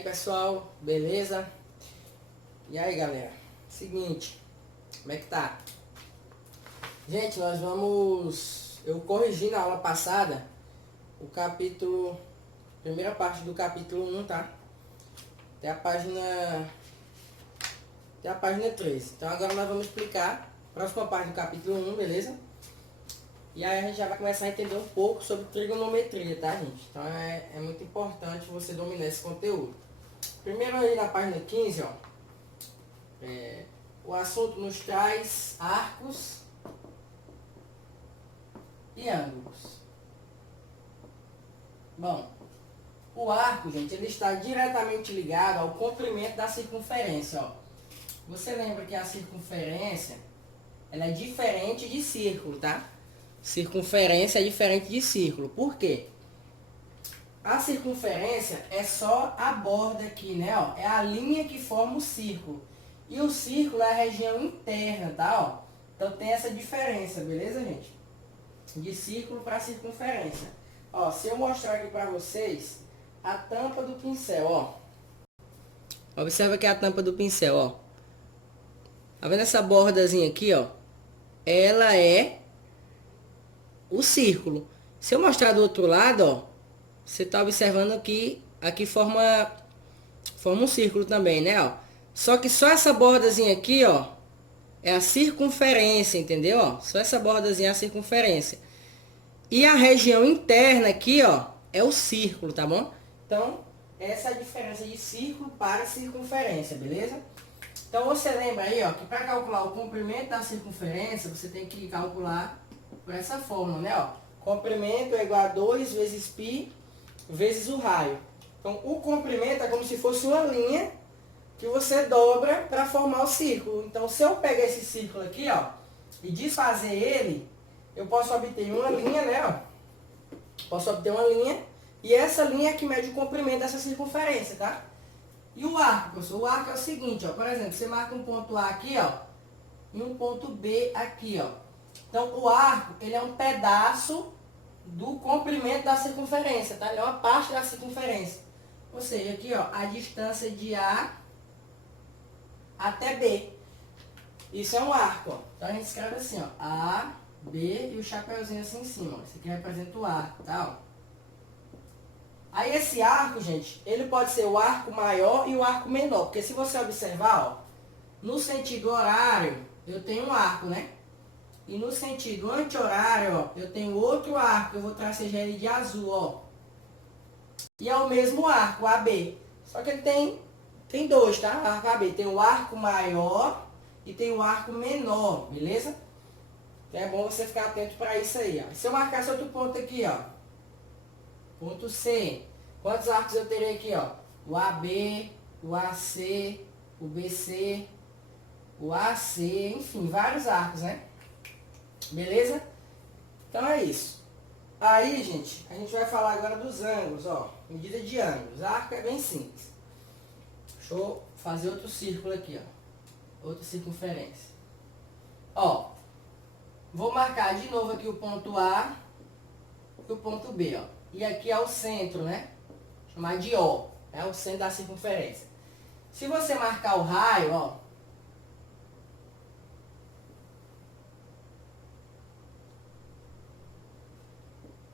aí pessoal, beleza? E aí galera, seguinte, como é que tá? Gente, eu corrigi na aula passada o capítulo, primeira parte do capítulo 1, tá? Até a página 3. Então agora nós vamos explicar a próxima parte do capítulo 1, beleza? E aí a gente já vai começar a entender um pouco sobre trigonometria, tá, gente? Então é muito importante você dominar esse conteúdo. Primeiro aí na página 15, ó, o assunto nos traz arcos e ângulos. Bom, o arco, gente, ele está diretamente ligado ao comprimento da circunferência, ó. Você lembra que a circunferência, ela é diferente de círculo, tá? Circunferência é diferente de círculo. Por quê? A circunferência é só a borda aqui, né? Ó, é a linha que forma o círculo. E o círculo é a região interna, tá? Ó, então tem essa diferença, beleza, gente? De círculo para circunferência. Ó, se eu mostrar aqui para vocês a tampa do pincel, ó. Observa aqui a tampa do pincel, ó. Tá vendo essa bordazinha aqui, ó? Ela é o círculo. Se eu mostrar do outro lado, ó, você tá observando que aqui forma um círculo também, né, ó. Só que só essa bordazinha aqui, ó, é a circunferência, entendeu? Ó, só essa bordazinha é a circunferência. E a região interna aqui, ó, é o círculo, tá bom? Então, essa é a diferença de círculo para circunferência, beleza? Então, você lembra aí, ó, que para calcular o comprimento da circunferência, você tem que calcular por essa fórmula, né, ó. Comprimento é igual a 2 vezes π vezes o raio. Então, o comprimento é como se fosse uma linha que você dobra para formar o círculo. Então, se eu pegar esse círculo aqui, ó, e desfazer ele, eu posso obter uma linha, né, ó. Posso obter uma linha, e essa linha é que mede o comprimento dessa circunferência, tá? E o arco, professor? O arco é o seguinte, ó. Por exemplo, você marca um ponto A aqui, ó, e um ponto B aqui, ó. Então, o arco, ele é um pedaço do comprimento da circunferência, tá? Ele é uma parte da circunferência. Ou seja, aqui, ó, a distância de A até B. Isso é um arco, ó. Então, a gente escreve assim, ó, A, B e o chapeuzinho assim em cima, ó. Isso aqui representa o arco, tá, ó. Aí esse arco, gente, ele pode ser o arco maior e o arco menor. Porque se você observar, ó, no sentido horário, eu tenho um arco, né? E no sentido anti-horário, ó, eu tenho outro arco. Eu vou tracejar ele de azul, ó. E é o mesmo arco, AB. Só que ele tem dois, tá? O arco AB. Tem o arco maior e tem o arco menor, beleza? Então é bom você ficar atento para isso aí, ó. Se eu marcar esse outro ponto aqui, ó. Ponto C. Quantos arcos eu terei aqui, ó? O AB, o AC, o BC, o AC, enfim, vários arcos, né? Beleza? Então é isso. Aí, gente, a gente vai falar agora dos ângulos, ó. Medida de ângulos. Arco é bem simples. Deixa eu fazer outro círculo aqui, ó. Outra circunferência. Ó. Vou marcar de novo aqui o ponto A e o ponto B, ó. E aqui é o centro, né? Chamar de O. É o centro da circunferência. Se você marcar o raio, ó.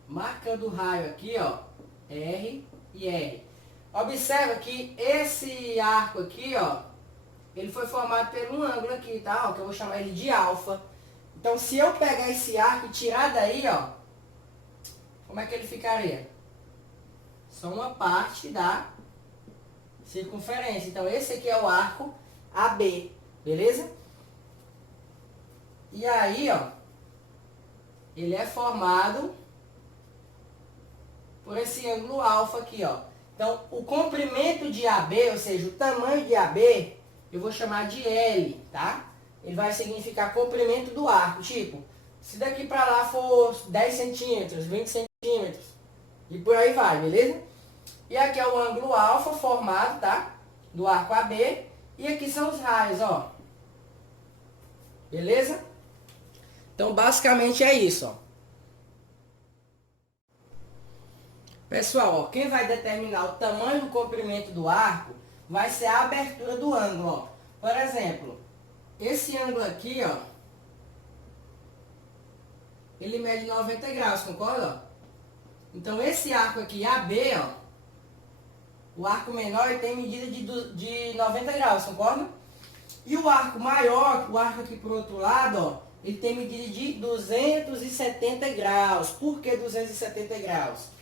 Marcando o raio aqui, ó. R e R. Observa que esse arco aqui, ó. Ele foi formado por um ângulo aqui, tá? Ó, que eu vou chamar ele de alfa. Então, se eu pegar esse arco e tirar daí, ó. Como é que ele ficaria? Só uma parte da circunferência. Então, esse aqui é o arco AB, beleza? E aí, ó, ele é formado por esse ângulo alfa aqui, ó. Então, o comprimento de AB, ou seja, o tamanho de AB, eu vou chamar de L, tá? Ele vai significar comprimento do arco. Tipo, se daqui para lá for 10 centímetros, 20 centímetros, e por aí vai, beleza? E aqui é o ângulo alfa formado, tá? Do arco AB. E aqui são os raios, ó. Beleza? Então, basicamente é isso, ó. Pessoal, ó, quem vai determinar o tamanho do comprimento do arco vai ser a abertura do ângulo, ó. Por exemplo, esse ângulo aqui, ó, ele mede 90 graus, concorda? Então esse arco aqui, AB, ó, o arco menor ele tem medida de 90 graus, concorda? E o arco maior, o arco aqui pro outro lado, ó, ele tem medida de 270 graus. Por que 270 graus?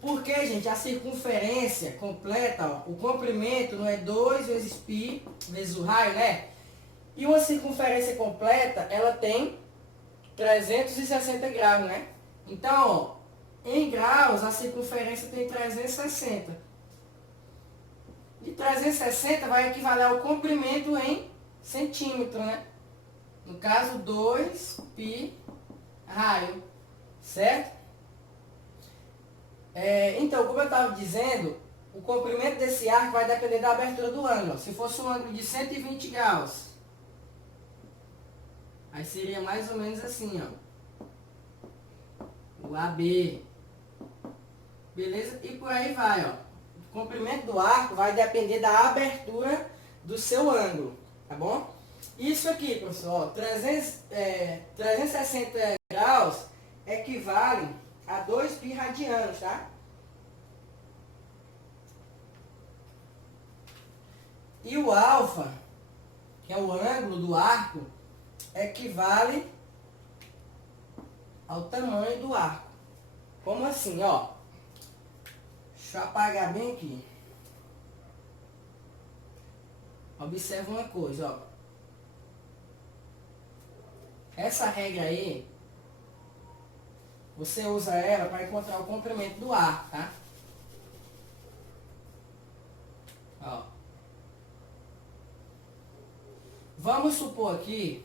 Porque, gente, a circunferência completa, ó, o comprimento não é 2 vezes π vezes o raio, né? E uma circunferência completa, ela tem 360 graus, né? Então, ó, em graus, a circunferência tem 360. De 360 vai equivaler ao comprimento em centímetro, né? No caso, 2π raio, certo? Então, como eu estava dizendo, o comprimento desse arco vai depender da abertura do ângulo. Se fosse um ângulo de 120 graus, aí seria mais ou menos assim, ó. O AB. Beleza? E por aí vai, ó. O comprimento do arco vai depender da abertura do seu ângulo, tá bom? Isso aqui, pessoal, 360 graus equivale a 2π radianos, tá? E o alfa, que é o ângulo do arco, equivale ao tamanho do arco. Como assim, ó? Deixa eu apagar bem aqui. Observa uma coisa, ó. Essa regra aí, você usa ela para encontrar o comprimento do arco, tá? Ó. Vamos supor aqui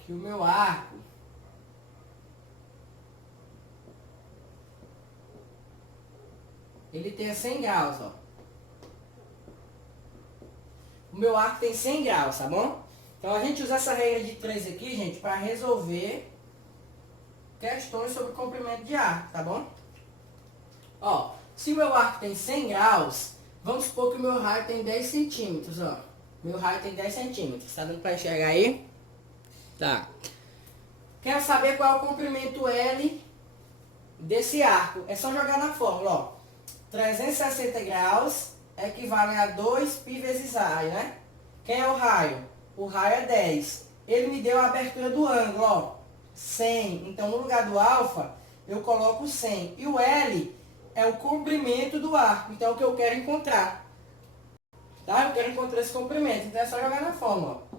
que o meu arco ele tenha 100 graus, ó. O meu arco tem 100 graus, tá bom? Então a gente usa essa regra de 3 aqui, gente, para resolver questões sobre comprimento de arco, tá bom? Ó, se o meu arco tem 100 graus, vamos supor que o meu raio tem 10 centímetros, ó. Meu raio tem 10 centímetros, tá dando para enxergar aí? Tá. Quero saber qual é o comprimento L desse arco. É só jogar na fórmula, ó. 360 graus equivale a 2π vezes raio, né? Quem é o raio? O raio é 10. Ele me deu a abertura do ângulo, ó, 100. Então, no lugar do alfa, eu coloco 100. E o L é o comprimento do arco. Então, é o que eu quero encontrar. Tá? Eu quero encontrar esse comprimento. Então, é só jogar na fórmula, ó.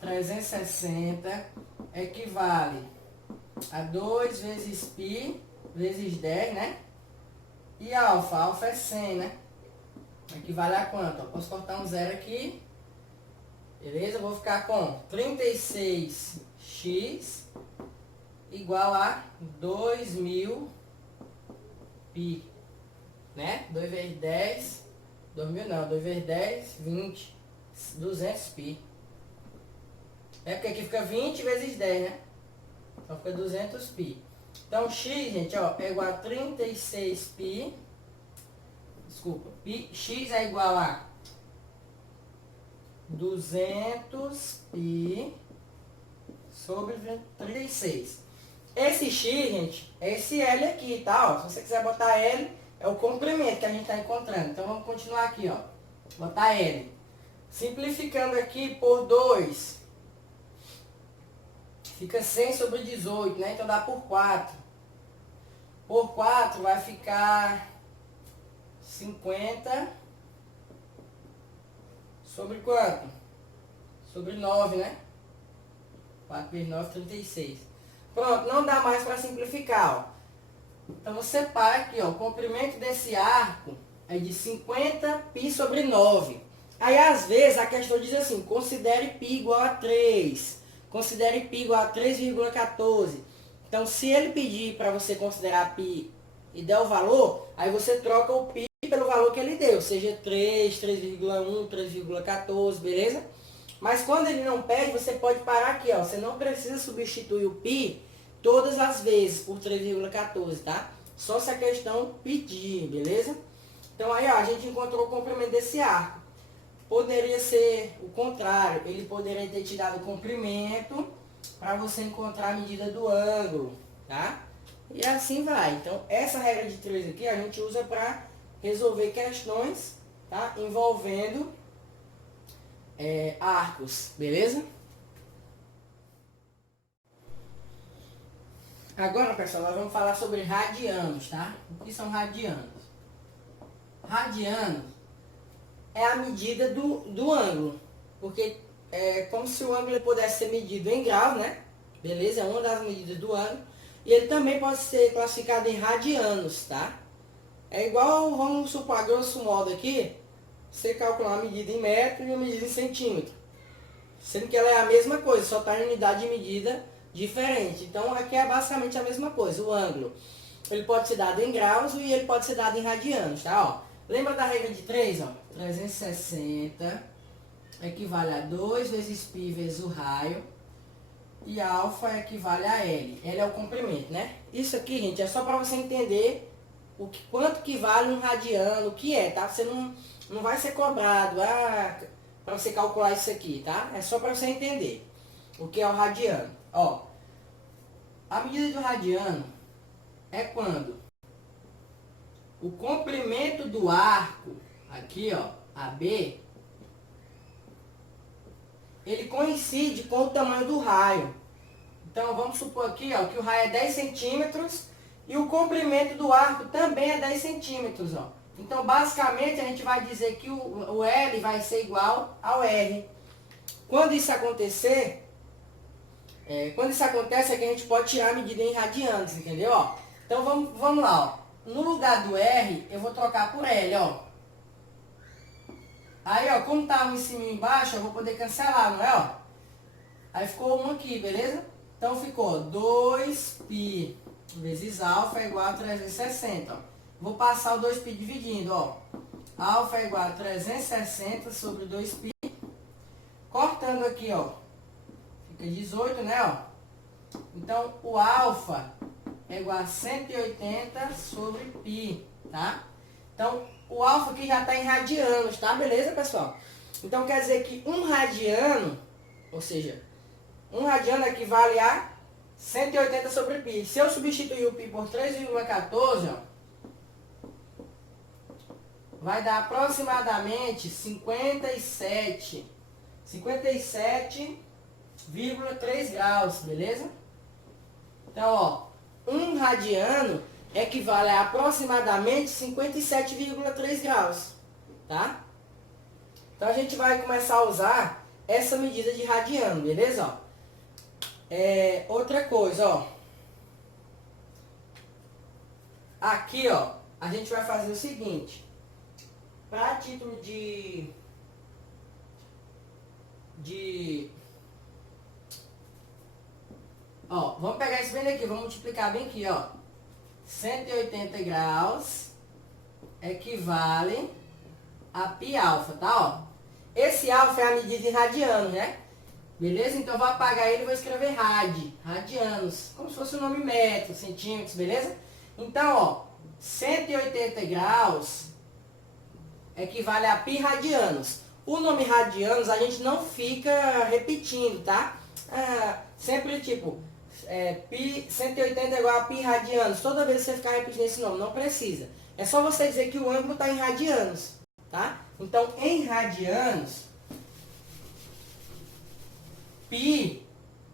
360 equivale a 2 vezes π vezes 10, né? E alfa é 100, né? Equivale a quanto? Eu posso cortar um zero aqui. Beleza? Eu vou ficar com 36x igual a 2000 π. Né? 2 vezes 10, 2000 não, 2 vezes 10, 20, 200 π. É porque aqui fica 20 vezes 10, né? Então fica 200 π. Então x, gente, ó, é igual a 36 π. Desculpa, x é igual a 200 π sobre 36. Esse x, gente, é esse L aqui, tá? Ó, se você quiser botar L, é o comprimento que a gente está encontrando. Então vamos continuar aqui, ó. Botar L. Simplificando aqui por 2. Fica 100 sobre 18, né? Então dá por 4. Por 4 vai ficar 50 sobre quanto? Sobre 9, né? 4 vezes 9, 36. Pronto, não dá mais para simplificar, ó. Então você para aqui, ó. O comprimento desse arco é de 50 π sobre 9. Aí às vezes a questão diz assim, considere π igual a 3. Considere π igual a 3,14. Então se ele pedir para você considerar π e der o valor, aí você troca o π pelo valor que ele deu, seja 3, 3,1, 3,14, beleza? Mas quando ele não pede, você pode parar aqui, ó. Você não precisa substituir o π todas as vezes por 3,14, tá? Só se a questão pedir, beleza? Então aí, ó, a gente encontrou o comprimento desse arco. Poderia ser o contrário, ele poderia ter te dado o comprimento para você encontrar a medida do ângulo, tá? E assim vai. Então, essa regra de 3 aqui a gente usa para resolver questões, tá? Envolvendo arcos, beleza? Agora, pessoal, nós vamos falar sobre radianos, tá? O que são radianos? Radiano é a medida do ângulo, porque é como se o ângulo pudesse ser medido em graus, né? Beleza? É uma das medidas do ângulo. E ele também pode ser classificado em radianos, tá? É igual, vamos supor, a grosso modo aqui, você calcular uma medida em metro e uma medida em centímetro. Sendo que ela é a mesma coisa, só está em unidade de medida diferente. Então aqui é basicamente a mesma coisa, o ângulo. Ele pode ser dado em graus e ele pode ser dado em radianos, tá? Ó, lembra da regra de 3? Ó? 360 equivale a 2 vezes π vezes o raio. E alfa equivale a L. L é o comprimento, né? Isso aqui, gente, é só para você entender quanto que vale um radiano, o que é, tá? Você não vai ser cobrado para você calcular isso aqui, tá? É só para você entender o que é o radiano. Ó, a medida do radiano é quando o comprimento do arco, aqui, ó, AB, ele coincide com o tamanho do raio. Então, vamos supor aqui, ó, que o raio é 10 centímetros e o comprimento do arco também é 10 centímetros, ó. Então, basicamente, a gente vai dizer que o L vai ser igual ao R. Quando isso acontecer, quando isso acontece é que a gente pode tirar a medida em radianos, entendeu? Ó, então, vamos lá, ó. No lugar do R, eu vou trocar por L, ó. Aí, ó, como tá um em cima e um embaixo, eu vou poder cancelar, não é, ó? Aí ficou um aqui, beleza? Então, ficou 2π vezes alfa é igual a 360, ó. Vou passar o 2π dividindo, ó. Alfa é igual a 360 sobre 2π. Cortando aqui, ó. Fica 18, né, ó? Então, o alfa é igual a 180 sobre π, tá? Então, o alfa aqui já está em radianos, tá? Beleza, pessoal? Então, quer dizer que um radiano, ou seja, um radiano equivale a 180 sobre π. Se eu substituir o π por 3,14, ó, vai dar aproximadamente 57,3 graus, beleza? Então, ó, um radiano equivale a aproximadamente 57,3 graus, tá? Então, a gente vai começar a usar essa medida de radiano, beleza? Ó, outra coisa, ó. Aqui, ó, a gente vai fazer o seguinte. Para título ó, vamos pegar esse bem daqui, vamos multiplicar bem aqui, ó. 180 graus equivale a π alfa, tá? Ó. Esse alfa é a medida em radianos, né? Beleza? Então eu vou apagar ele e vou escrever radianos, como se fosse o nome metro, centímetros, beleza? Então, ó, 180 graus equivale a π radianos. O nome radianos a gente não fica repetindo, tá? Sempre tipo, π 180 é igual a π radianos. Toda vez que você ficar repetindo esse nome, não precisa. É só você dizer que o ângulo está em radianos, tá? Então, em radianos, π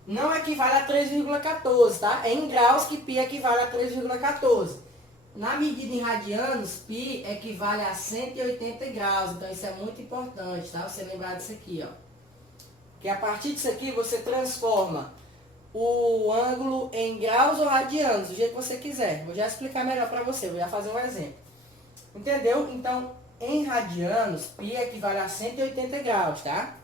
não equivale a 3,14, tá? É em graus que π equivale a 3,14. Na medida em radianos, π equivale a 180 graus. Então, isso é muito importante, tá? Você lembrar disso aqui, ó. Que a partir disso aqui, você transforma o ângulo em graus ou radianos, do jeito que você quiser. Vou já explicar melhor para você, vou já fazer um exemplo. Entendeu? Então, em radianos, π equivale a 180 graus, tá?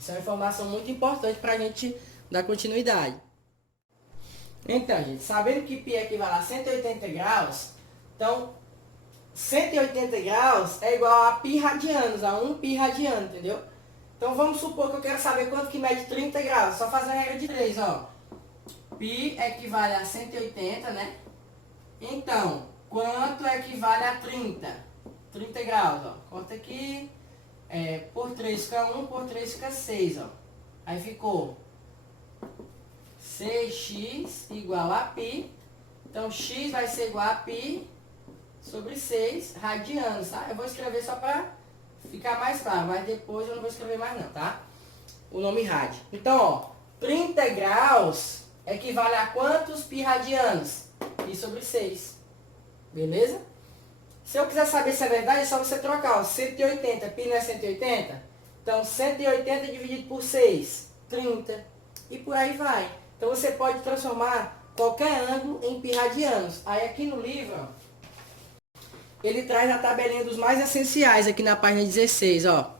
Isso é uma informação muito importante para a gente dar continuidade. Então, gente, sabendo que π equivale a 180 graus, então 180 graus é igual a π radianos, a 1 π radiano, entendeu? Então vamos supor que eu quero saber quanto que mede 30 graus. Só fazer a regra de 3, ó. Π equivale a 180, né? Então, quanto equivale a 30? 30 graus, ó. Conta aqui. Por 3 fica 1, por 3 fica 6, ó. Aí ficou 6x igual a π. Então, x vai ser igual a π sobre 6 radianos, tá? Eu vou escrever só para ficar mais claro, mas depois eu não vou escrever mais não, tá? O nome rad. Então, ó, 30 graus equivale a quantos π radianos? Π sobre 6. Beleza? Se eu quiser saber se é verdade, é só você trocar, ó, 180. Π não é 180? Então, 180 dividido por 6, 30. E por aí vai. Então, você pode transformar qualquer ângulo em π radianos. Aí, aqui no livro, ó, ele traz a tabelinha dos mais essenciais, aqui na página 16, ó.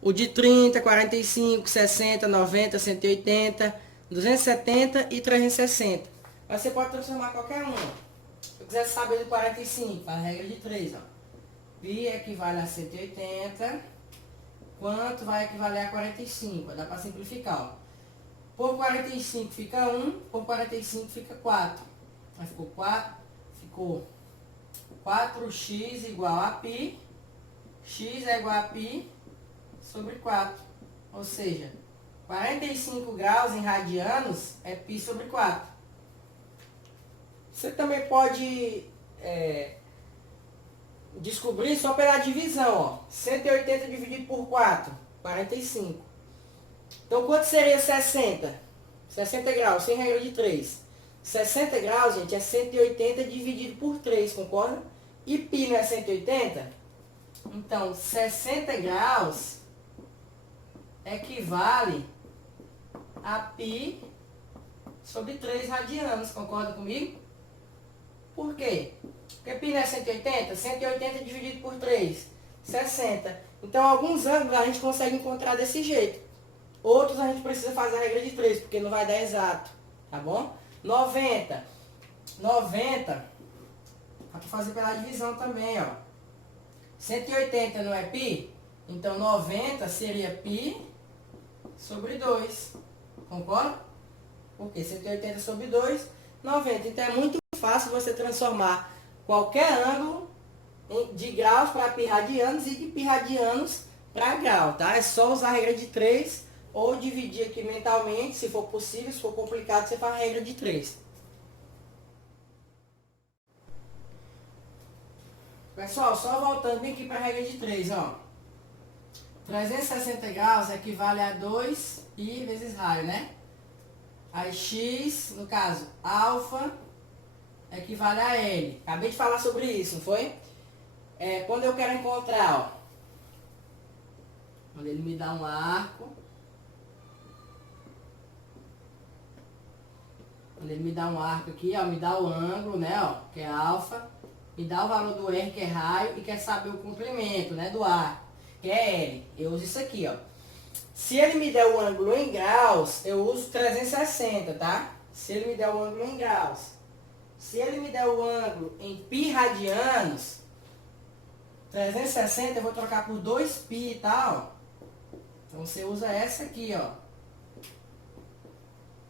O de 30, 45, 60, 90, 180, 270 e 360. Mas você pode transformar qualquer um. Se eu quiser saber do 45, a regra de 3, ó. Π equivale a 180. Quanto vai equivaler a 45? Dá para simplificar, ó. Por 45 fica 1, por 45 fica 4. Aí ficou 4x igual a π. X é igual a π sobre 4. Ou seja, 45 graus em radianos é π sobre 4. Você também pode descobrir só pela divisão, ó. 180 dividido por 4, 45. Então, quanto seria 60? 60 graus, sem regra de 3. 60 graus, gente, é 180 dividido por 3, concorda? E π não é 180? Então, 60 graus equivale a π sobre 3 radianos, concorda comigo? Por quê? Porque π não é 180? 180 dividido por 3, 60. Então, alguns ângulos a gente consegue encontrar desse jeito. Outros a gente precisa fazer a regra de 3, porque não vai dar exato, tá bom? 90. 90, dá para fazer pela divisão também, ó. 180 não é π? Então, 90 seria π sobre 2. Concorda? Porque 180 sobre 2, 90. Então, é muito fácil você transformar qualquer ângulo de graus para π radianos e de π radianos para grau, tá? É só usar a regra de 3 ou dividir aqui mentalmente, se for possível. Se for complicado, você faz a regra de 3. Pessoal, só voltando bem aqui para a regra de 3, ó. 360 graus equivale a 2π vezes raio, né? Aí x, no caso, alfa, equivale a L. Acabei de falar sobre isso, não foi? Quando eu quero encontrar, ó. Quando ele me dá um arco. Quando ele me dá um arco aqui, ó, me dá o ângulo, né, ó, que é alfa. Me dá o valor do R, que é raio, e quer saber o comprimento, né, do arco, que é L. Eu uso isso aqui, ó. Se ele me der o ângulo em graus, eu uso 360, tá? Se ele me der o ângulo em graus. Se ele me der o ângulo em π radianos, 360 eu vou trocar por 2π, tá? Ó. Então você usa essa aqui, ó.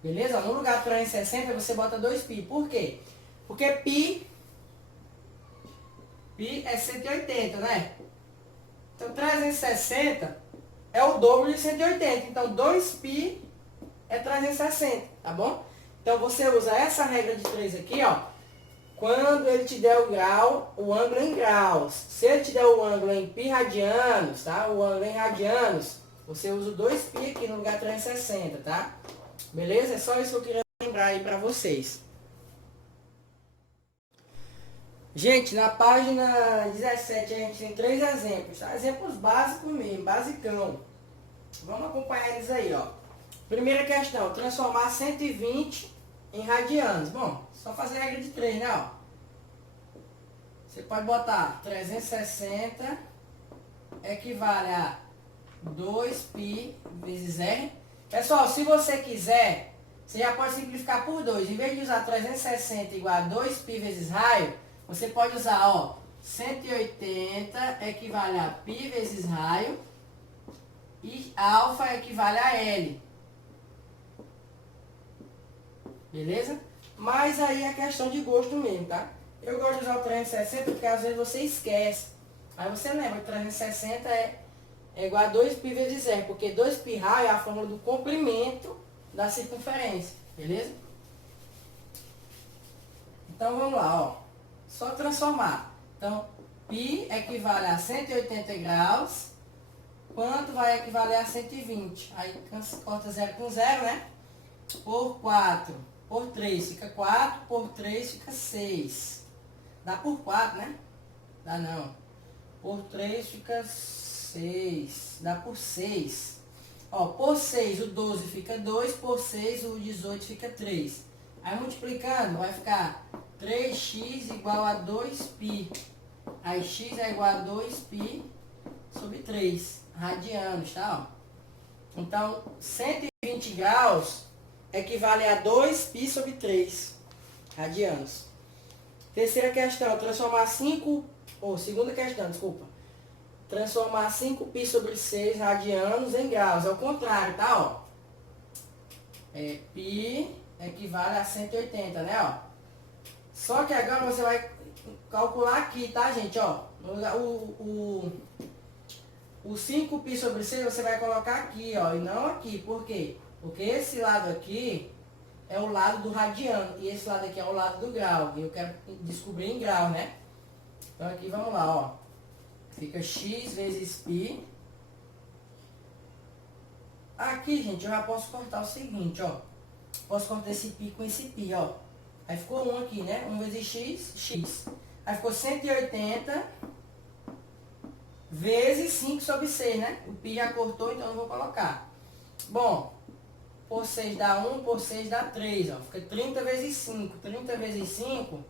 Beleza? No lugar de 360 você bota 2π. Por quê? Porque π é 180, né? Então 360 é o dobro de 180. Então 2π é 360, tá bom? Então você usa essa regra de 3 aqui, ó. Quando ele te der o grau, o ângulo em graus. Se ele te der o ângulo em π radianos, tá? O ângulo em radianos, você usa o 2π aqui no lugar de 360, tá? Beleza? É só isso que eu queria lembrar aí pra vocês. Gente, na página 17 a gente tem 3 exemplos, tá? Exemplos básicos mesmo, basicão. Vamos acompanhar eles aí, ó. Primeira questão, transformar 120 em radianos. Bom, só fazer a regra de 3, né, ó. Você pode botar 360 equivale a 2π vezes R. Pessoal, se você quiser, você já pode simplificar por 2. Em vez de usar 360 igual a 2π vezes raio, você pode usar, ó, 180 equivale a π vezes raio. E alfa equivale a L. Beleza? Mas aí é questão de gosto mesmo, tá? Eu gosto de usar o 360 porque às vezes você esquece. Aí você lembra que 360 é igual a 2π vezes R, porque 2π raio é a fórmula do comprimento da circunferência, beleza? Então vamos lá, ó. Só transformar. Então, π equivale a 180 graus. Quanto vai equivaler a 120? Aí corta 0 com 0, né? Por 4, por 3 fica 4, por 3 fica 6. Dá por 4, né? Dá não. Por 3 fica 6. Dá por 6. Ó, por 6 o 12 fica 2, por 6 o 18 fica 3. Aí multiplicando vai ficar 3x igual a 2π. Aí x é igual a 2π sobre 3 radianos, tá? Ó. Então, 120 graus equivale a 2π sobre 3 radianos. Terceira questão, transformar 5, segunda questão, desculpa. Transformar 5π sobre 6 radianos em graus. É o contrário, tá? Ó. π equivale a 180, né? Ó. Só que agora você vai calcular aqui, tá, gente? Ó, o 5π sobre 6 você vai colocar aqui, ó, e não aqui. Por quê? Porque esse lado aqui é o lado do radiano e esse lado aqui é o lado do grau. E eu quero descobrir em grau, né? Então aqui vamos lá, ó. Fica x vezes π. Aqui, gente, eu já posso cortar o seguinte, ó. Posso cortar esse π com esse π, ó. Aí ficou 1 aqui, né? 1 vezes x, x. Aí ficou 180 vezes 5 sobre 6, né? O π já cortou, então eu vou colocar. Bom, por 6 dá 1, por 6 dá 3, ó. Fica 30 vezes 5. 30 vezes 5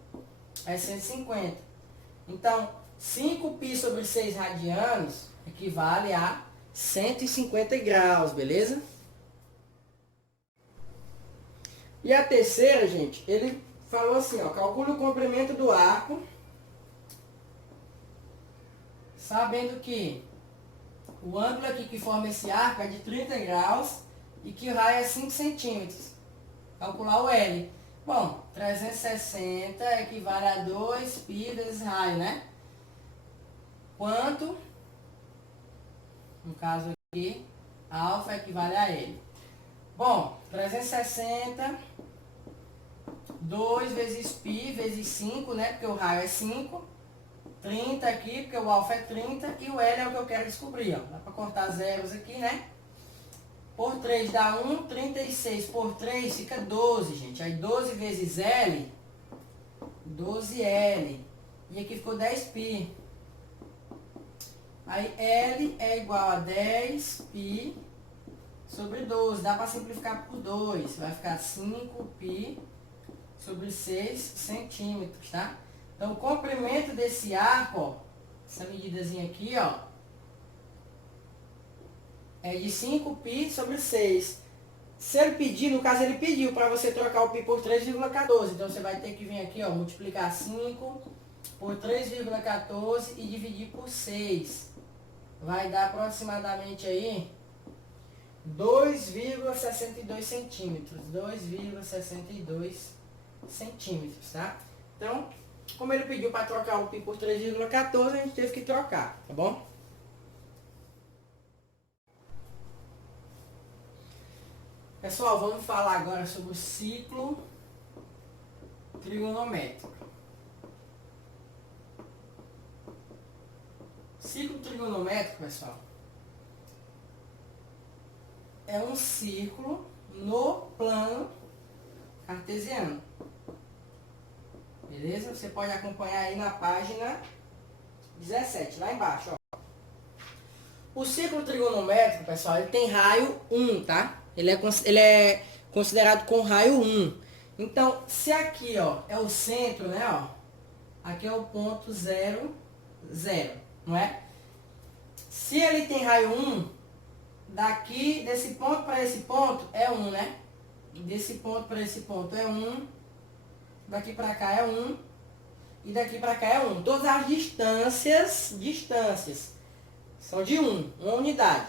é 150. Então, 5π sobre 6 radianos equivale a 150 graus, beleza? E a terceira, gente, ele falou assim, ó, calcule o comprimento do arco, sabendo que o ângulo aqui que forma esse arco é de 30 graus e que o raio é 5 centímetros. Calcular o L. Bom, 360 equivale a 2π vezes raio, né? Quanto, no caso aqui, alfa equivale a L. Bom, 360, 2 vezes π vezes 5, né? Porque o raio é 5. 30 aqui, porque o alfa é 30. E o L é o que eu quero descobrir, ó. Dá para cortar zeros aqui, né? Por 3 dá 1, 36 por 3 fica 12, gente. Aí 12 vezes L, 12L. E aqui ficou 10π. Aí L é igual a 10π sobre 12. Dá para simplificar por 2. Vai ficar 5π sobre 6 centímetros, tá? Então, o comprimento desse arco, ó, essa medidazinha aqui, ó, é de 5π sobre 6. Se ele pedir, no caso ele pediu para você trocar o π por 3,14. Então, você vai ter que vir aqui, ó, multiplicar 5 por 3,14 e dividir por 6. Vai dar aproximadamente aí 2,62 centímetros. 2,62 centímetros, tá? Então, como ele pediu para trocar o π por 3,14, a gente teve que trocar, tá bom? Pessoal, vamos falar agora sobre o ciclo trigonométrico. Ciclo trigonométrico, pessoal, é um círculo no plano cartesiano. Beleza? Você pode acompanhar aí na página 17, lá embaixo, ó. O círculo trigonométrico, pessoal, ele tem raio 1, tá? Ele é considerado com raio 1. Então, se aqui, ó, é o centro, né, ó, aqui é o ponto 0, 0, não é? Se ele tem raio 1, daqui, desse ponto para esse ponto, é 1, né? Desse ponto para esse ponto é 1, daqui para cá é 1, e daqui para cá é 1. Todas as distâncias são de 1, uma unidade.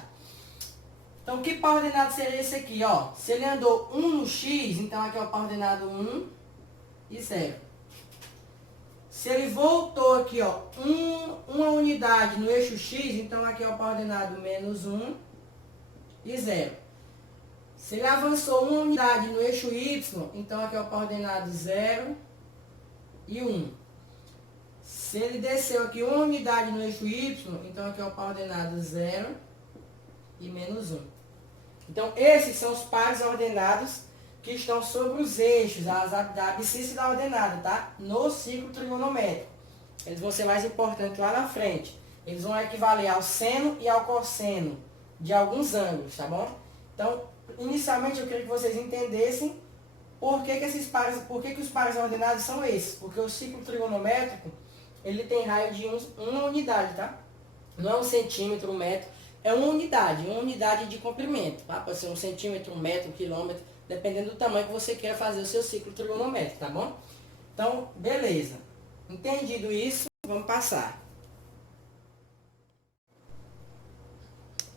Então, que par ordenado seria esse aqui, ó? Se ele andou 1 no x, então aqui é o par ordenado 1 e 0. Se ele voltou aqui, ó, uma unidade no eixo x, então aqui é o par ordenado menos 1 e 0. Se ele avançou uma unidade no eixo y, então aqui é o par ordenado 0 e 1. Se ele desceu aqui uma unidade no eixo y, então aqui é o par ordenado 0 e menos 1. Então, esses são os pares ordenados que estão sobre os eixos da abscissa da ordenada, tá? No ciclo trigonométrico. Eles vão ser mais importantes lá na frente. Eles vão equivaler ao seno e ao cosseno de alguns ângulos, tá bom? Então, inicialmente eu queria que vocês entendessem por que os pares ordenados são esses. Porque o ciclo trigonométrico, ele tem raio de uma unidade, tá? Não é 1 centímetro, 1 metro. É uma unidade de comprimento, tá? Pode ser 1 centímetro, 1 metro, 1 quilômetro, dependendo do tamanho que você queira fazer o seu ciclo trigonométrico, tá bom? Então, beleza. Entendido isso, vamos passar.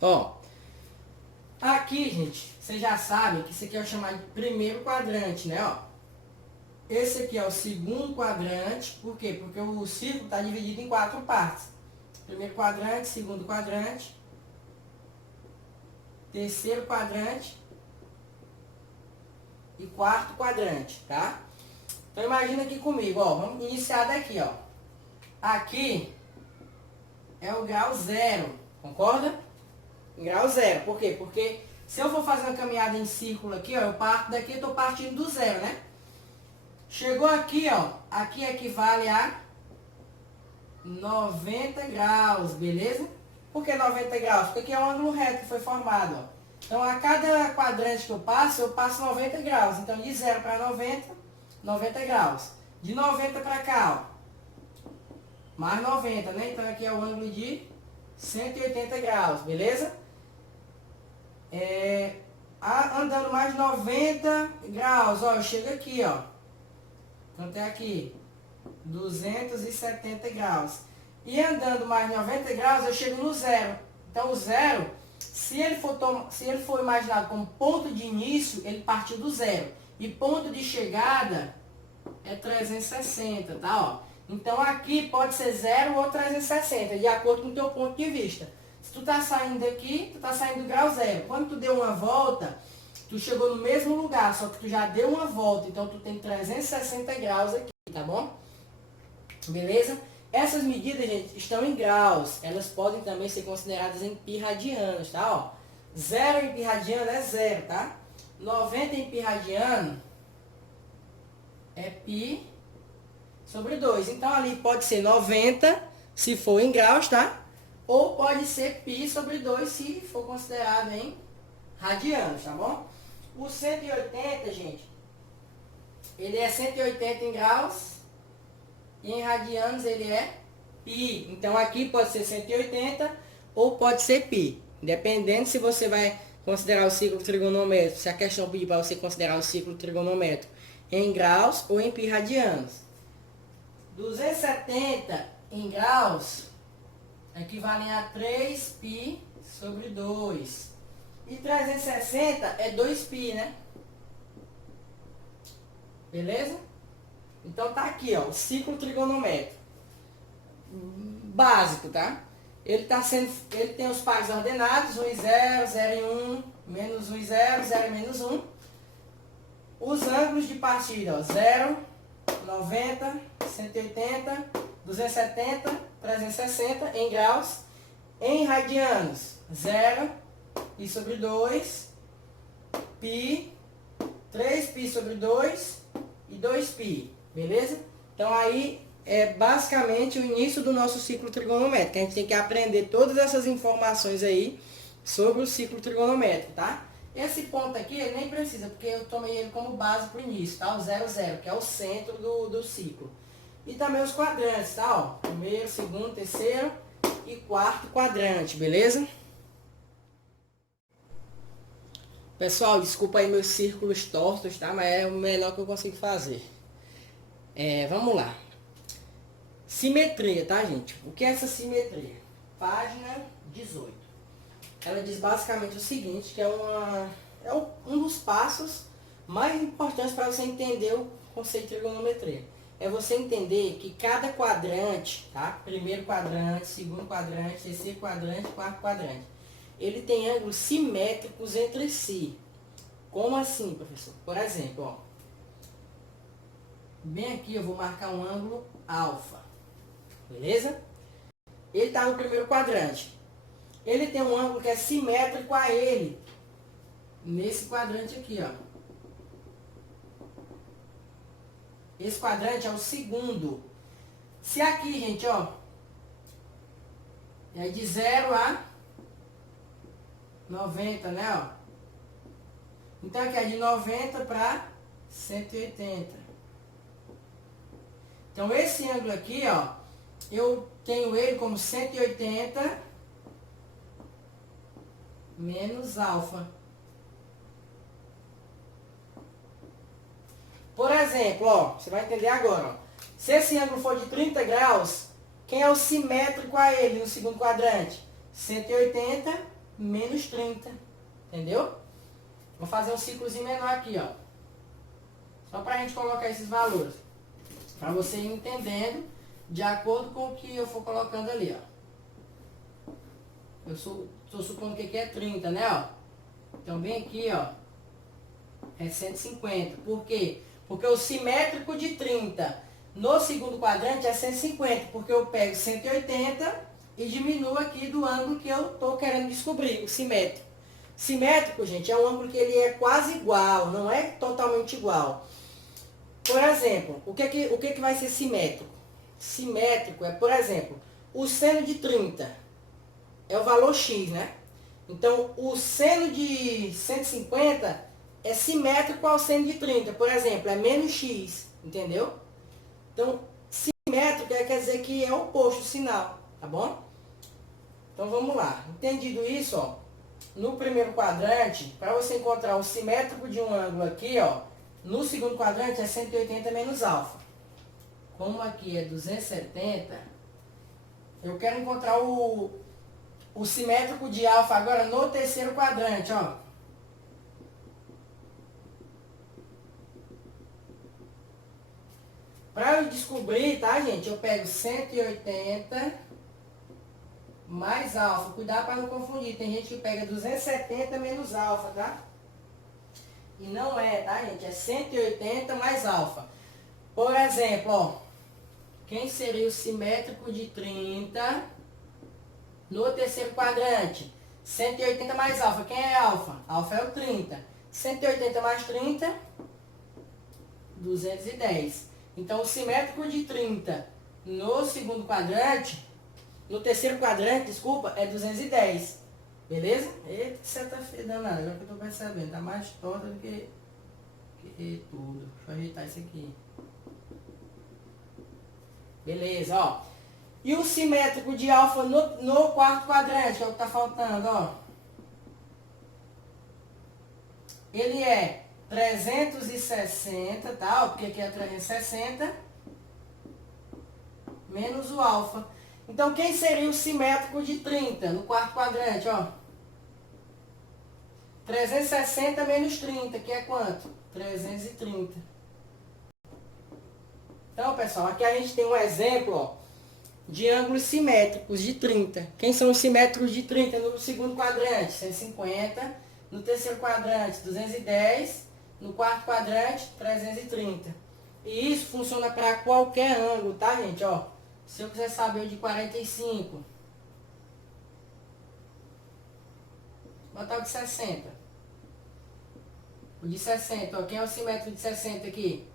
Ó, aqui, gente, vocês já sabem que isso aqui é o chamado de primeiro quadrante, né? Ó, esse aqui é o segundo quadrante, por quê? Porque o círculo está dividido em 4 partes. Primeiro quadrante, segundo quadrante, terceiro quadrante e quarto quadrante, tá? Então imagina aqui comigo, ó, vamos iniciar daqui, ó. Aqui é o grau 0, concorda? Grau 0, por quê? Porque se eu for fazer uma caminhada em círculo aqui, ó, eu parto daqui, eu tô partindo do 0, né? Chegou aqui, ó, aqui equivale a 90 graus, beleza? Por que 90 graus? Porque aqui é um ângulo reto que foi formado, ó. Então, a cada quadrante que eu passo 90 graus. Então, de 0 para 90, 90 graus. De 90 para cá, ó, mais 90, né? Então, aqui é o ângulo de 180 graus, beleza? Andando mais 90 graus, ó, eu chego aqui, ó. Então, tem aqui 270 graus. E andando mais 90 graus, eu chego no 0. Então, o 0, se ele for imaginado como ponto de início, ele partiu do 0. E ponto de chegada é 360, tá? Ó. Então, aqui pode ser 0 ou 360, de acordo com o teu ponto de vista. Se tu tá saindo daqui, tu tá saindo do grau 0. Quando tu deu uma volta, tu chegou no mesmo lugar, só que tu já deu uma volta. Então, tu tem 360 graus aqui, tá bom? Beleza? Essas medidas, gente, estão em graus. Elas podem também ser consideradas em pi radianos, tá? Ó, 0 em pi radiano é 0, tá? 90 em pi radiano é pi sobre 2. Então, ali pode ser 90, se for em graus, tá? Ou pode ser pi sobre 2, se for considerado em radianos, tá bom? O 180, gente, ele é 180 em graus. E em radianos ele é pi. Então aqui pode ser 180 ou pode ser pi. Dependendo se você vai considerar o ciclo trigonométrico. Se a questão pedir para você considerar o ciclo trigonométrico em graus ou em pi radianos. 270 em graus equivalem a 3π sobre 2. E 360 é 2π, né? Beleza? Então tá aqui, ó, o ciclo trigonométrico básico, tá? Ele tem os pares ordenados, 1 e 0, 0 e 1, menos 1 e 0, 0 e menos 1. Os ângulos de partida, ó, 0, 90, 180, 270, 360 em graus. Em radianos, 0 pi sobre 2, pi, 3π sobre 2 e 2π. Beleza? Então aí é basicamente o início do nosso ciclo trigonométrico. A gente tem que aprender todas essas informações aí sobre o ciclo trigonométrico, tá? Esse ponto aqui ele nem precisa, porque eu tomei ele como base para o início, tá? O 0, 0, que é o centro do ciclo. E também os quadrantes, tá? Ó, primeiro, segundo, terceiro e quarto quadrante, beleza? Pessoal, desculpa aí meus círculos tortos, tá? Mas é o melhor que eu consigo fazer. Vamos lá. Simetria, tá, gente? O que é essa simetria? Página 18. ela diz basicamente o seguinte, que um dos passos mais importantes para você entender o conceito de trigonometria. É você entender que cada quadrante, tá? Primeiro quadrante, segundo quadrante, terceiro quadrante, quarto quadrante, ele tem ângulos simétricos entre si. Como assim, professor? Por exemplo, ó, bem aqui eu vou marcar um ângulo alfa, beleza? Ele está no primeiro quadrante. Ele tem um ângulo que é simétrico a ele, nesse quadrante aqui, ó. Esse quadrante é o segundo. Se aqui, gente, ó, é de 0 a 90, né, ó. Então aqui é de 90 para 180. Então esse ângulo aqui, ó, eu tenho ele como 180 menos alfa. Por exemplo, ó, você vai entender agora, ó. Se esse ângulo for de 30 graus, quem é o simétrico a ele no segundo quadrante? 180 menos 30. Entendeu? Vou fazer um ciclozinho menor aqui, ó. Só para a gente colocar esses valores. Para você ir entendendo de acordo com o que eu for colocando ali, ó. Eu estou supondo que aqui é 30, né, ó? Então, bem aqui, ó, é 150. Por quê? Porque o simétrico de 30 no segundo quadrante é 150, porque eu pego 180 e diminuo aqui do ângulo que eu estou querendo descobrir, o simétrico. Simétrico, gente, é um ângulo que ele é quase igual, não é totalmente igual. Por exemplo, o que vai ser simétrico? Simétrico é, por exemplo, o seno de 30 é o valor x, né? Então, o seno de 150 é simétrico ao seno de 30. Por exemplo, é menos x, entendeu? Então, simétrico quer dizer que é oposto o sinal, tá bom? Então, vamos lá. Entendido isso, ó, no primeiro quadrante, para você encontrar o simétrico de um ângulo aqui, ó, no segundo quadrante é 180 menos alfa. Como aqui é 270, eu quero encontrar o simétrico de alfa agora no terceiro quadrante, ó. Para eu descobrir, tá, gente? Eu pego 180 mais alfa. Cuidado para não confundir. Tem gente que pega 270 menos alfa, tá? E não é, tá, gente? É 180 mais alfa. Por exemplo, ó. Quem seria o simétrico de 30 no terceiro quadrante? 180 mais alfa. Quem é alfa? Alfa é o 30. 180 mais 30, 210. Então, o simétrico de 30 no segundo quadrante, no terceiro quadrante, desculpa, é 210. Beleza? Eita, que seta-feira danada. Agora que eu tô percebendo. Tá mais torta do que tudo. Deixa eu ajeitar isso aqui. Beleza, ó. E o simétrico de alfa no quarto quadrante, que é o que tá faltando, ó. Ele é 360, tá? Porque aqui é 360 menos o alfa. Então, quem seria o simétrico de 30 no quarto quadrante, ó? 360 menos 30, que é quanto? 330. Então, pessoal, aqui a gente tem um exemplo, ó, de ângulos simétricos de 30. Quem são os simétricos de 30 no segundo quadrante? 150. No terceiro quadrante, 210. No quarto quadrante, 330. E isso funciona para qualquer ângulo, tá, gente? Ó, se eu quiser saber o de 45, vou botar o de 60. O de 60, ó, quem é o simétrico de 60 aqui?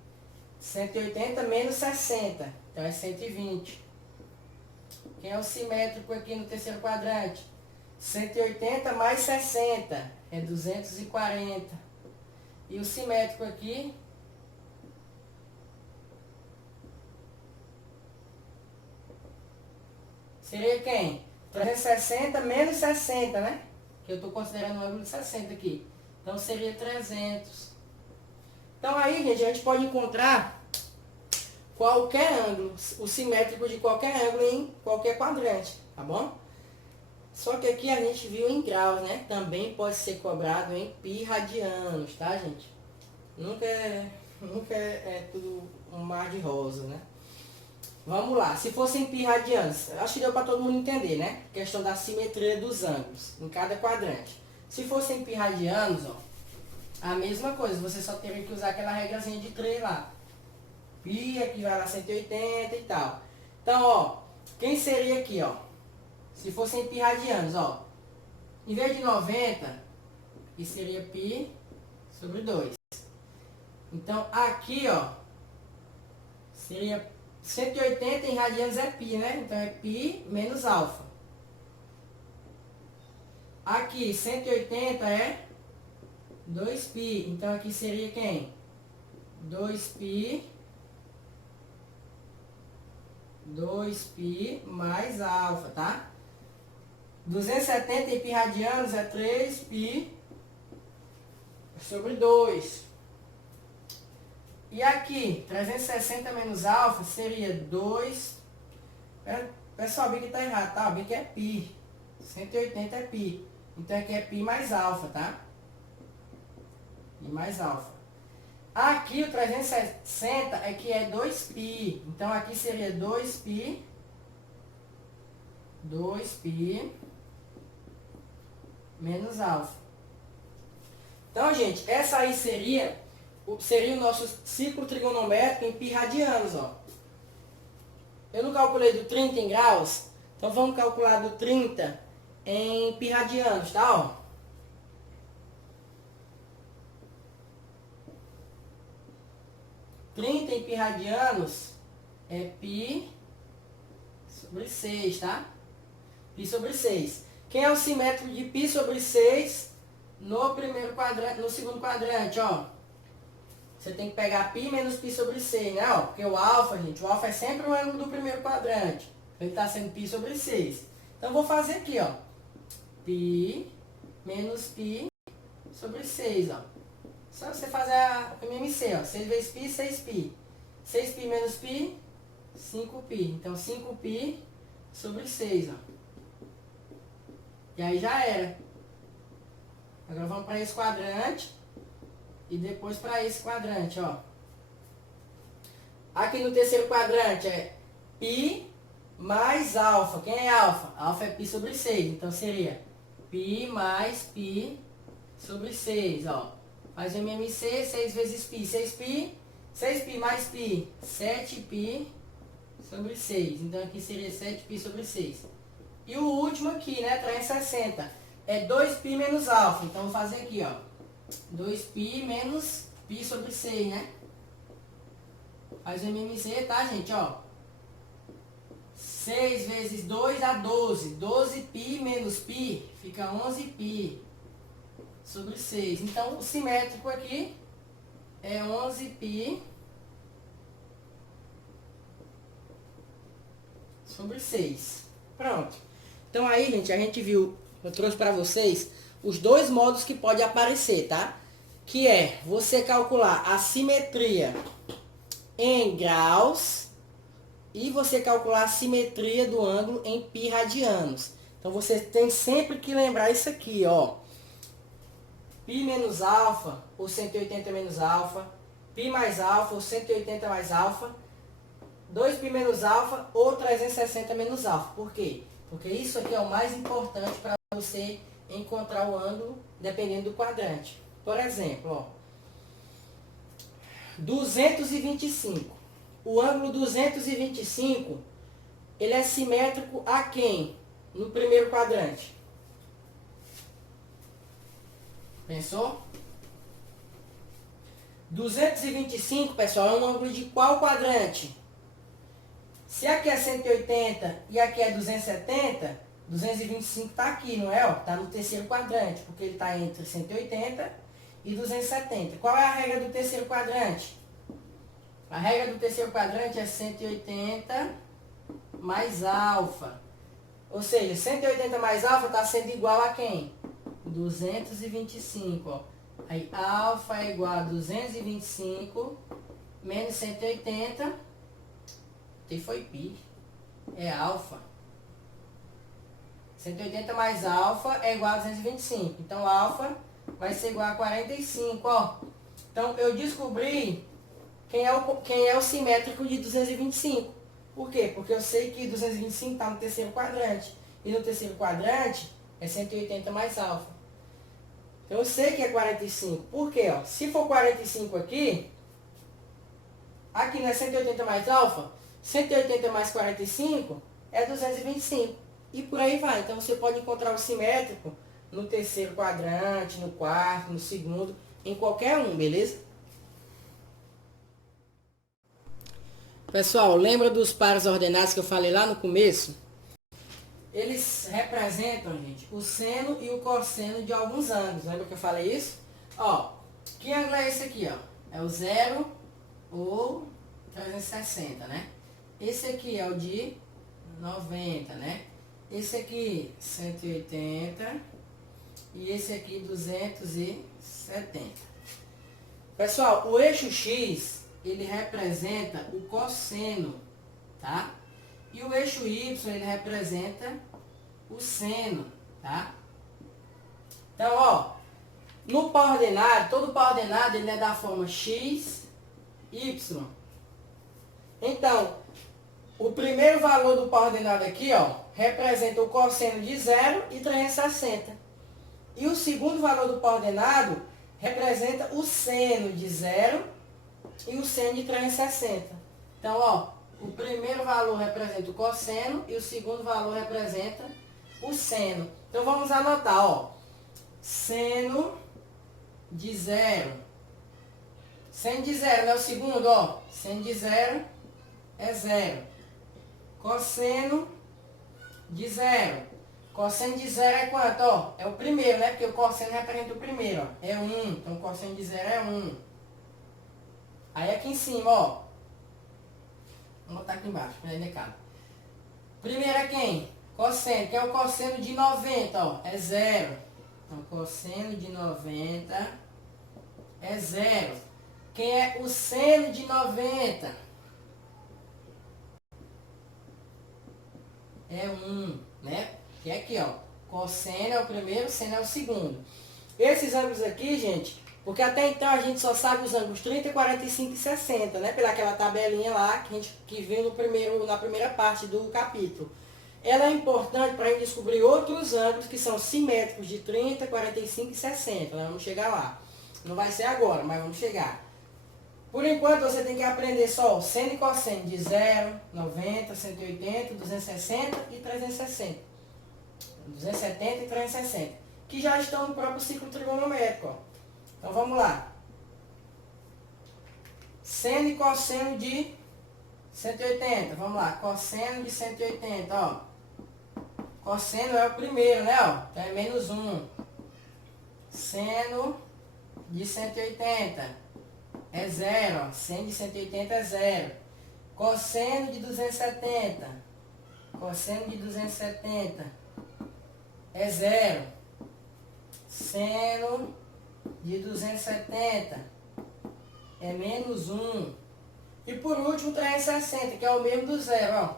180 menos 60, então é 120. Quem é o simétrico aqui no terceiro quadrante? 180 mais 60, é 240. E o simétrico aqui, seria quem? 360 menos 60, né? Que eu estou considerando um ângulo de 60 aqui. Então seria 300. Então aí, gente, a gente pode encontrar qualquer ângulo, o simétrico de qualquer ângulo em qualquer quadrante, tá bom? Só que aqui a gente viu em graus, né? Também pode ser cobrado em pi radianos, tá, gente? Nunca é tudo um mar de rosa, né? Vamos lá, se fosse em pi radianos, acho que deu para todo mundo entender, né? Questão da simetria dos ângulos em cada quadrante. Se fosse em pi radianos, ó, a mesma coisa, você só teria que usar aquela regrazinha de 3 lá. Pi equivale a 180 e tal. Então, ó, quem seria aqui, ó? Se fosse em pi radianos, ó. Em vez de 90, que seria pi sobre 2. Então, aqui, ó, seria 180 em radianos é pi, né? Então, é pi menos alfa. Aqui, 180 é 2π. Então, aqui seria quem? 2π mais alfa, tá? 270 em pi radianos é 3π sobre 2. E aqui, 360 menos alfa seria 2. Pessoal, bem que tá errado, tá? Bem que é pi. 180 é pi. Então aqui é pi mais alfa, tá? Pi mais alfa. Aqui o 360 é que é 2π. Então aqui seria 2π menos alfa. Então, gente, essa aí seria o nosso ciclo trigonométrico em pi radianos, ó. Eu não calculei do 30 em graus, então vamos calcular do 30 em pi radianos, tá, ó? Trinta em pi radianos é pi sobre 6, tá? Pi sobre 6. Quem é o simétrico de pi sobre 6 no primeiro quadrante, no segundo quadrante, ó? Você tem que pegar π menos π sobre 6, né? Ó, porque o alfa, gente, o alfa é sempre o ângulo do primeiro quadrante. Ele está sendo π sobre 6. Então, eu vou fazer aqui, ó. π menos π sobre 6, ó. Só você fazer a MMC, ó. 6 vezes π, 6π. 6π menos π, 5π. Então, 5π sobre 6, ó. E aí já era. Agora vamos para esse quadrante. E depois para esse quadrante, ó. Aqui no terceiro quadrante é π mais alfa. Quem é alfa? Alfa é π sobre 6. Então seria π mais π sobre 6, ó. Faz o MMC, 6 vezes π, 6π. 6π mais π, 7π sobre 6. Então aqui seria 7π sobre 6. E o último aqui, né, 360, é 2π menos alfa. Então vou fazer aqui, ó. 2π menos π sobre 6, né? Faz o MMC, tá, gente? Ó. 6 vezes 2 dá 12. 12π menos π fica 11π sobre 6. Então, o simétrico aqui é 11π sobre 6. Pronto. Então, aí, gente, a gente viu, eu trouxe para vocês os dois modos que pode aparecer, tá? Que é você calcular a simetria em graus e você calcular a simetria do ângulo em pi radianos. Então, você tem sempre que lembrar isso aqui, ó. Pi menos alfa, ou 180 menos alfa. Pi mais alfa, ou 180 mais alfa. 2π menos alfa, ou 360 menos alfa. Por quê? Porque isso aqui é o mais importante para você encontrar o ângulo dependendo do quadrante. Por exemplo, ó, 225. O ângulo 225, ele é simétrico a quem? No primeiro quadrante. Pensou? 225, pessoal, é um ângulo de qual quadrante? Se aqui é 180 e aqui é 270, 225 está aqui, não é? Está no terceiro quadrante, porque ele está entre 180 e 270. Qual é a regra do terceiro quadrante? A regra do terceiro quadrante é 180 mais alfa. Ou seja, 180 mais alfa está sendo igual a quem? 225, ó. Aí, alfa é igual a 225 menos 180. Que foi π. É alfa. 180 mais alfa é igual a 225. Então, alfa vai ser igual a 45, ó. Então, eu descobri quem é o simétrico de 225. Por quê? Porque eu sei que 225 está no terceiro quadrante. E no terceiro quadrante é 180 mais alfa. Então, eu sei que é 45. Por quê? Ó? Se for 45 aqui não é 180 mais alfa, 180 mais 45 é 225. E por aí vai. Então, você pode encontrar o simétrico no terceiro quadrante, no quarto, no segundo, em qualquer um, beleza? Pessoal, lembra dos pares ordenados que eu falei lá no começo? Eles representam, gente, o seno e o cosseno de alguns ângulos. Lembra que eu falei isso? Ó, que ângulo é esse aqui, ó? É o 0 ou 360, né? Esse aqui é o de 90, né? Esse aqui, 180. E esse aqui, 270. Pessoal, o eixo X, ele representa o cosseno, tá? E o eixo Y, ele representa o seno, tá? Então, ó, no par ordenado, todo par ordenado, ele é da forma X, Y. Então, o primeiro valor do par ordenado aqui, ó, representa o cosseno de 0 e 360. E o segundo valor do par ordenado representa o seno de 0 e o seno de 360. Então, ó, o primeiro valor representa o cosseno e o segundo valor representa o seno. Então, vamos anotar, ó. Seno de 0. Seno de 0 não é o segundo, ó. Seno de 0 é 0. Cosseno de 0. Cosseno de 0 é quanto, ó? É o primeiro, né? Porque o cosseno representa o primeiro, ó. É 1. Então, o cosseno de 0 é 1. Aí, aqui em cima, ó. Vamos botar aqui embaixo, para ele cabe. Primeiro é quem? Cosseno. Que é o cosseno de 90, ó. É 0. Então, cosseno de 90 é 0. Quem é o seno de 90? É 1, né? Que é aqui, ó. Cosseno é o primeiro, seno é o segundo. Esses ângulos aqui, gente, porque até então a gente só sabe os ângulos 30, 45 e 60, né? Pelaquela tabelinha lá que viu na primeira parte do capítulo. Ela é importante para a gente descobrir outros ângulos que são simétricos de 30, 45 e 60. Nós vamos chegar lá. Não vai ser agora, mas vamos chegar. Por enquanto, você tem que aprender só o seno e cosseno de 0, 90, 180, 260 e 360. 270 e 360. Que já estão no próprio ciclo trigonométrico, ó. Então, vamos lá. Seno e cosseno de 180. Vamos lá. Cosseno de 180, ó. Cosseno é o primeiro, né, ó? Então, é menos 1. Seno de 180. É 0, ó. Seno de 180 é 0. Cosseno de 270. Cosseno de 270 é 0. Seno de 270 é menos 1. E por último, 360, que é o mesmo do 0, ó.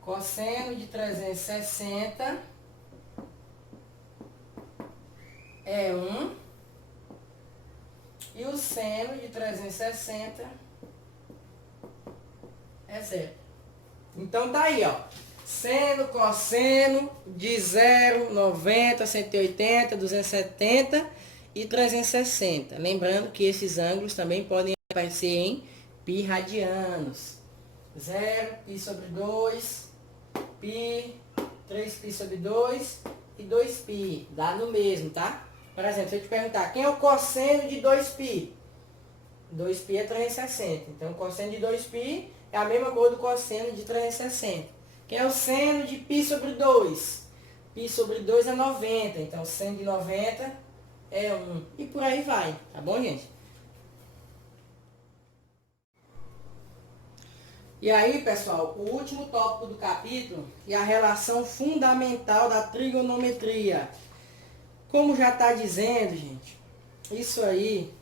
Cosseno de 360 é 1. E o seno de 360 é 0. Então tá aí, ó. Seno, cosseno de 0, 90, 180, 270 e 360. Lembrando que esses ângulos também podem aparecer em π radianos. 0, π sobre 2, π, 3π sobre 2 e 2π. Dá no mesmo, tá? Por exemplo, se eu te perguntar, quem é o cosseno de 2π? 2π é 360. Então, o cosseno de 2π é a mesma coisa do cosseno de 360. Quem é o seno de π sobre 2? Π sobre 2 é 90. Então, o seno de 90 é 1. E por aí vai. Tá bom, gente? E aí, pessoal, o último tópico do capítulo é a relação fundamental da trigonometria. Como já está dizendo, gente, isso aí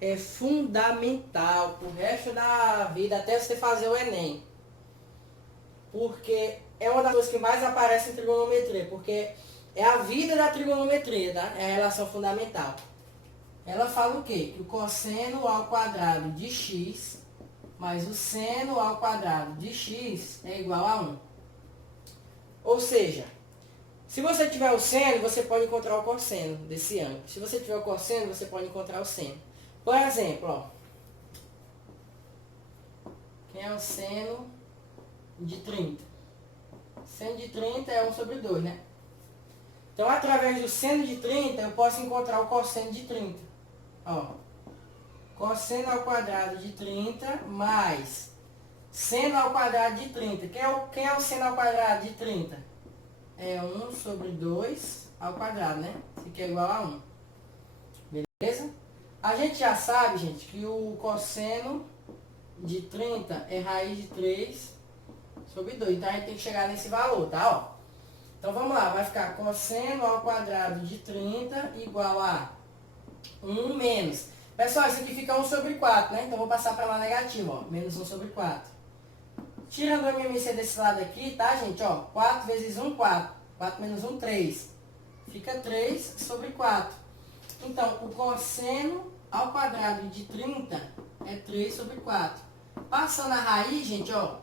é fundamental pro resto da vida, até você fazer o Enem. Porque é uma das coisas que mais aparece em trigonometria, porque é a vida da trigonometria, tá? É a relação fundamental. Ela fala o quê? Que o cosseno ao quadrado de x mais o seno ao quadrado de x é igual a 1. Ou seja, se você tiver o seno, você pode encontrar o cosseno desse ângulo. Se você tiver o cosseno, você pode encontrar o seno. Por exemplo, ó, quem é o seno de 30? Seno de 30 é 1 sobre 2, né? Então, através do seno de 30, eu posso encontrar o cosseno de 30. Ó, cosseno ao quadrado de 30 mais seno ao quadrado de 30. Quem é o seno ao quadrado de 30? É 1 sobre 2 ao quadrado, né? Isso aqui é igual a 1. Beleza? A gente já sabe, gente, que o cosseno de 30 é raiz de 3 sobre 2. Então, a gente tem que chegar nesse valor, tá? Ó. Então, vamos lá. Vai ficar cosseno ao quadrado de 30 igual a 1 menos. Pessoal, isso aqui fica 1 sobre 4, né? Então, vou passar para lá negativo, ó. Menos 1 sobre 4. Tirando o MMC desse lado aqui, tá, gente? Ó, 4 vezes 1, 4. 4 menos 1, 3. Fica 3 sobre 4. Então, o cosseno ao quadrado de 30 é 3 sobre 4. Passando a raiz, gente, ó.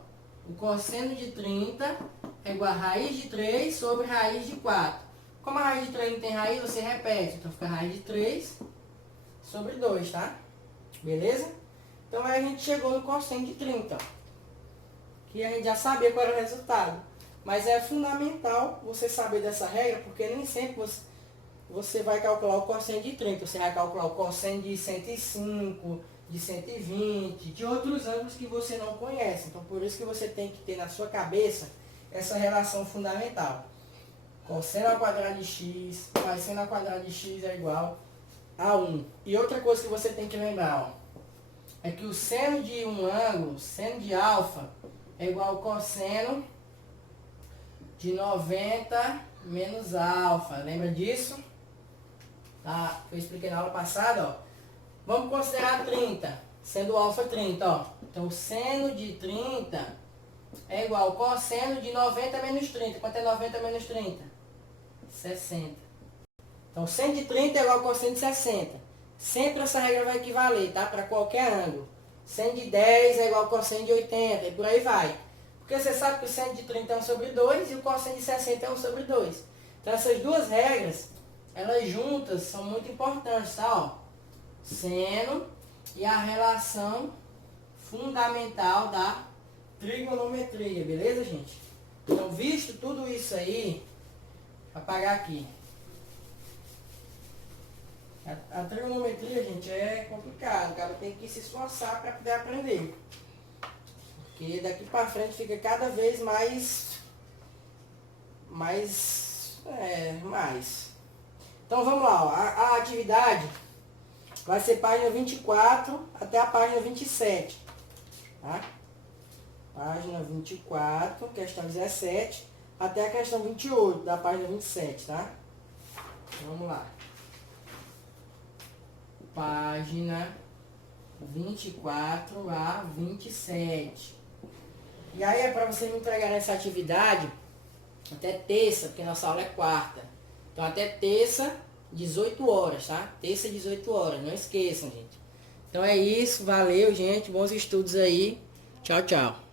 O cosseno de 30 é igual a raiz de 3 sobre raiz de 4. Como a raiz de 3 não tem raiz, você repete. Então, fica raiz de 3 sobre 2, tá? Beleza? Então, aí a gente chegou no cosseno de 30, ó. Que a gente já sabia qual era o resultado. Mas é fundamental você saber dessa regra, porque nem sempre você vai calcular o cosseno de 30. Você vai calcular o cosseno de 105, de 120, de outros ângulos que você não conhece. Então, por isso que você tem que ter na sua cabeça essa relação fundamental. Cosseno ao quadrado de x mais seno ao quadrado de x é igual a 1. E outra coisa que você tem que lembrar, ó, é que o seno de um ângulo, seno de alfa, é igual ao cosseno de 90 menos alfa. Lembra disso? Tá? Eu expliquei na aula passada, ó. Vamos considerar 30, sendo alfa 30, ó. Então, o seno de 30 é igual ao cosseno de 90 menos 30. Quanto é 90 menos 30? 60. Então, seno de 30 é igual ao cosseno de 60. Sempre essa regra vai equivaler, tá? Para qualquer ângulo. Seno de 10 é igual ao cosseno de 80, e por aí vai. Porque você sabe que o seno de 30 é 1 sobre 2 e o cosseno de 60 é 1 sobre 2. Então, essas duas regras, elas juntas são muito importantes, tá? Ó, seno e a relação fundamental da trigonometria, beleza, gente? Então, visto tudo isso aí, vou apagar aqui. A trigonometria, gente, é complicado. O cara tem que se esforçar para poder aprender. Porque daqui para frente fica cada vez mais. Então vamos lá, ó. A atividade vai ser página 24 até a página 27. Tá? Página 24, questão 17, até a questão 28 da página 27, tá? Vamos lá. Página 24 a 27. E aí é para você me entregar essa atividade até terça, porque nossa aula é quarta. Então até terça, 18 horas, tá? Terça, 18 horas, não esqueçam, gente. Então é isso, valeu, gente, bons estudos aí. Tchau, tchau.